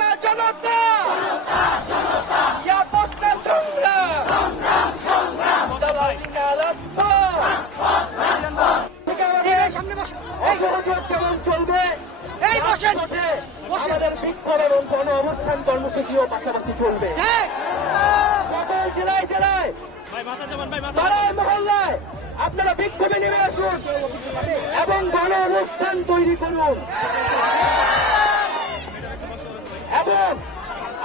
না জনতা ইয়া প্রশ্ন সংগ্রাম দালালি না রাজপথ যেমন চলবে আমাদের বিক্ষোভ এবং গণ অবস্থান কর্মসূচিও পাশাপাশি চলবে। সকল জেলায় জেলায় পাড়ায় মহল্লায় আপনারা বিক্ষোভে নেমে আসুন এবং গণ অনুষ্ঠান তৈরি করুন এবং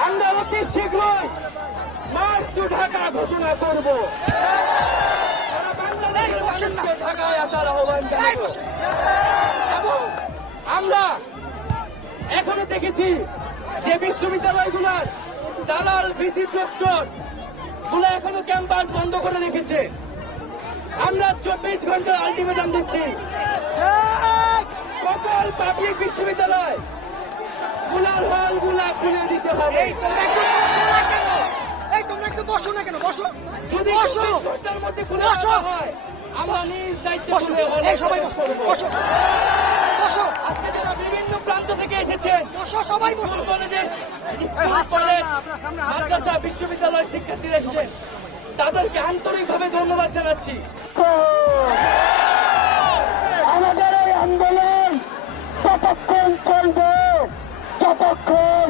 আমরা অতি শীঘ্রই মার্চ টু ঢাকা ঘোষণা করব। বাংলাদেশকে ঢাকায় আসার আহ্বান জানাবো এবং আমরা এখনো দেখেছি যে বিশ্ববিদ্যালয়গুলোর দালাল ভিসি প্রক্টর গুলো এখনো ক্যাম্পাস বন্ধ করে রেখেছে। আমরা 24 ঘন্টার আলটিমেটাম দিচ্ছি সকল পাবলিক বিশ্ববিদ্যালয় গুলার হল গুলা খুলে দিতে হবে। যদি 24 ঘন্টার মধ্যে খুলে দেওয়া হয় আমরা নিজ দায়িত্বে আজকে যারা বিভিন্ন প্রান্ত থেকে এসেছেন কলেজের স্কুল কলেজ মাদ্রাসা বিশ্ববিদ্যালয়ের শিক্ষার্থীরা এসেছেন তাদেরকে আন্তরিকভাবে ধন্যবাদ জানাচ্ছি। আমাদের এই আন্দোলন ততক্ষণ চলবে যতক্ষণ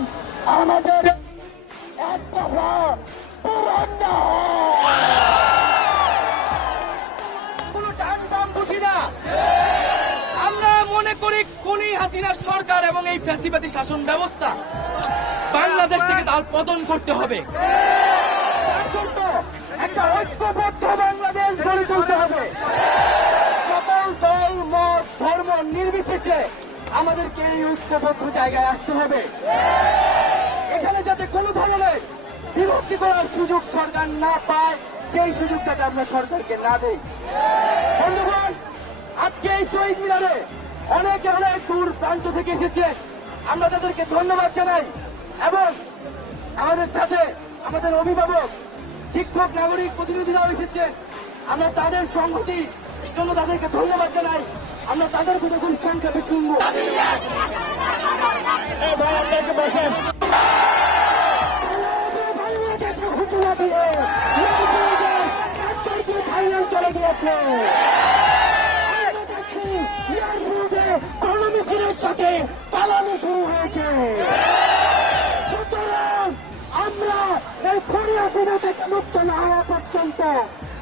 আমাদের এক দফা পূরণ না হয়। কোনো টান বাম বুঝি না, আমরা মনে করি খুনি হাসিনার সরকার এবং এই ফ্যাসিবাদী শাসন ব্যবস্থা বাংলাদেশ থেকে তার পতন করতে হবে। তার জন্য একটা ঐক্যবদ্ধ বাংলাদেশ গড়ে তুলতে হবে। সকল দল মত ধর্ম নির্বিশেষে আমাদেরকে এই ঐক্যবদ্ধ জায়গায় আসতে হবে। এখানে যাতে কোনো ধরনের বিভক্তি করার সুযোগ সরকার না পায় সেই সুযোগ যাতে আমরা সরকারকে না দেই। বন্ধুগণ, আজকে এই শহীদ মিনারে অনেকে অনেক দূর প্রান্ত থেকে এসেছে, আমরা তাদেরকে ধন্যবাদ জানাই এবং আমাদের সাথে আমাদের অভিভাবক শিক্ষক নাগরিক প্রতিনিধিরাও এসেছে, আমরা তাদের সংহতির জন্য তাদেরকে ধন্যবাদ জানাই। আমরা তাদের কথা খুব সংক্ষেপে শুনবো। চলে গিয়েছে কর্মমিছিলের সাথে পালানো শুরু হয়েছে। সুতরাং আমরা এই খুনি হাসিনা থেকে মুক্ত না হওয়া পর্যন্ত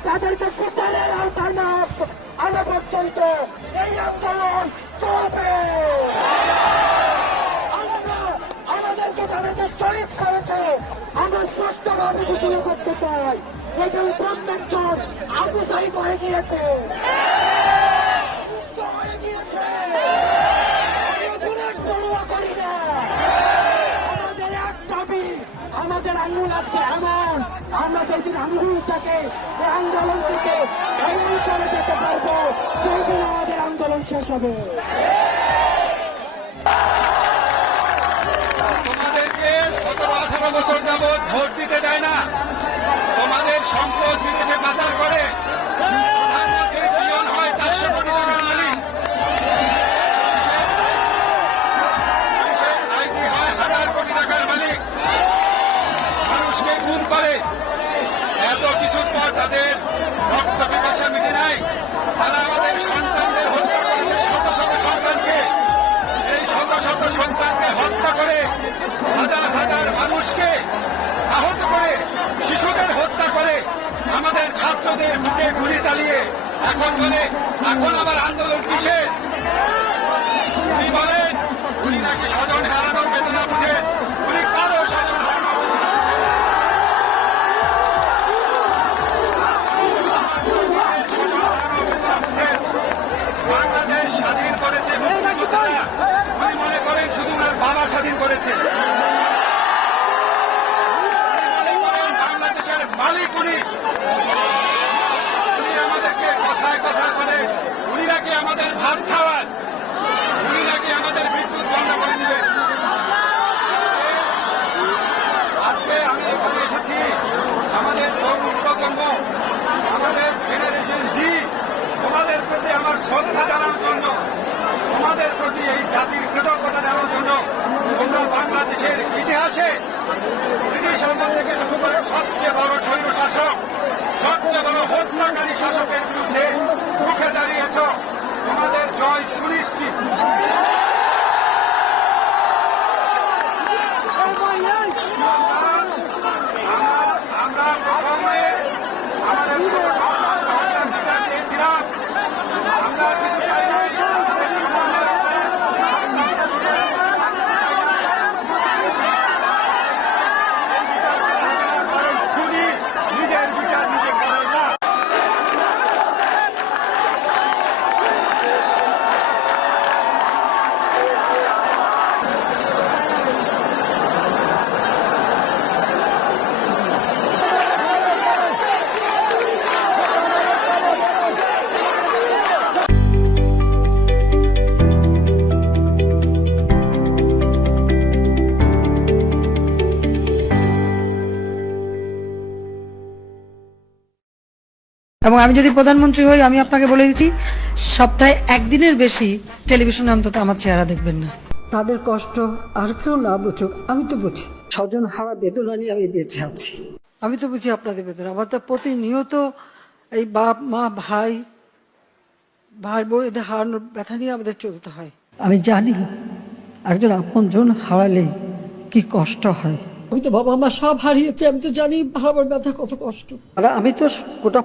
তাদেরকে বিচারের আওতায় না আনা পর্যন্ত এই আন্দোলন চলবে। আমরা আমাদেরকে তাদেরকে শহীদ করেছে আমরা স্পষ্টভাবে ঘোষণা করতে চাই এখানে প্রত্যেকজন আবু সাইদ হয়ে গিয়েছে, আমাদের আন্দোলন আজকে এমন আমরা যেদিন আন্দোলন থাকে এই আন্দোলন থেকে এমন করে যেতে পারবো সেই দিন আমাদের আন্দোলন শেষ হবে। তোমাদেরকে 17-18 বছর যাবৎ ভোট দিতে দেয় না, তোমাদের সম্পদ বিদেশে পাচার করে প্রধানমন্ত্রীর পিয়ন হয় 400 কোটি টাকার মালিক, আইটি হয় 1000 কোটি টাকার মালিক, মানুষকে খুন করে। এত কিছুর পর তাদের রক্ত পিপাসা মিটে নাই। তারা আমাদের সন্তানদের হত্যা করেছে, শত শত সন্তানকে। এই শত শত সন্তানকে হত্যা করে হাজার হাজার মানুষকে আহত করে, শিশুদের হত্যা করে, আমাদের ছাত্রদের বুকে গুলি চালিয়ে এখন বলে এখন আবার আন্দোলন কিসে? উনি বলেন উনি নাকি স্বজন হারানোর বেদনা বুঝে, উনি কারো স্বজন হারানো বাংলাদেশ স্বাধীন করেছে। উনি মনে করেন শুধু ওনার বাবা স্বাধীন করেছে, বাংলাদেশের মালিক উনি। উনি আমাদেরকে কথায় কথা বলে উনি নাকি আমাদের ভাত খাওয়ান, উনি নাকি আমাদের বিদ্যুৎ বন্ধ করে দিবেন। আজকে আমি এখানে এসেছি আমাদের তরুণ প্রজন্ম, আমাদের জেনারেশন জি, তোমাদের প্রতি আমার শ্রদ্ধা জানানোর জন্য, তোমাদের প্রতি এই জাতির কৃতজ্ঞতা জানানোর জন্য। তোমরা বাংলাদেশের ইতিহাস শাসকের বিরুদ্ধে রুখে দাঁড়িয়েছ, তোমাদের জয় সুনিশ্চিত। আমরা প্রথমে আমাদের হত্যার বিচার চেয়েছিলাম, আমরা কিছু চাই নাই। কারণ খুনি নিজের বিচার নিজে করেন না। এবং আমি যদি প্রধানমন্ত্রী হই, আমি আপনাকে বলে দিচ্ছি, সপ্তাহে একদিনের বেশি টেলিভিশনে অন্তত আমার চেহারা দেখবেন না। তাদের কষ্ট আর কেউ না বুঝুক, আমি তো বুঝি। স্বজন হারা বেদনা নিয়ে আমি বেঁচে আছি। আমি তো বুঝি আপনাদের বেদনা। আমার তো প্রতিনিয়ত এই বাপ মা ভাই বউ এদের হারানোর ব্যথা নিয়ে আমাদের চলতে হয়। আমি জানি একজন আপনজন হারালে কি কষ্ট হয়। আমি তো বাবা মা সব হারিয়েছে, আমি তো জানি হারাবার ব্যথা কত কষ্ট। আর আমি তো গোটা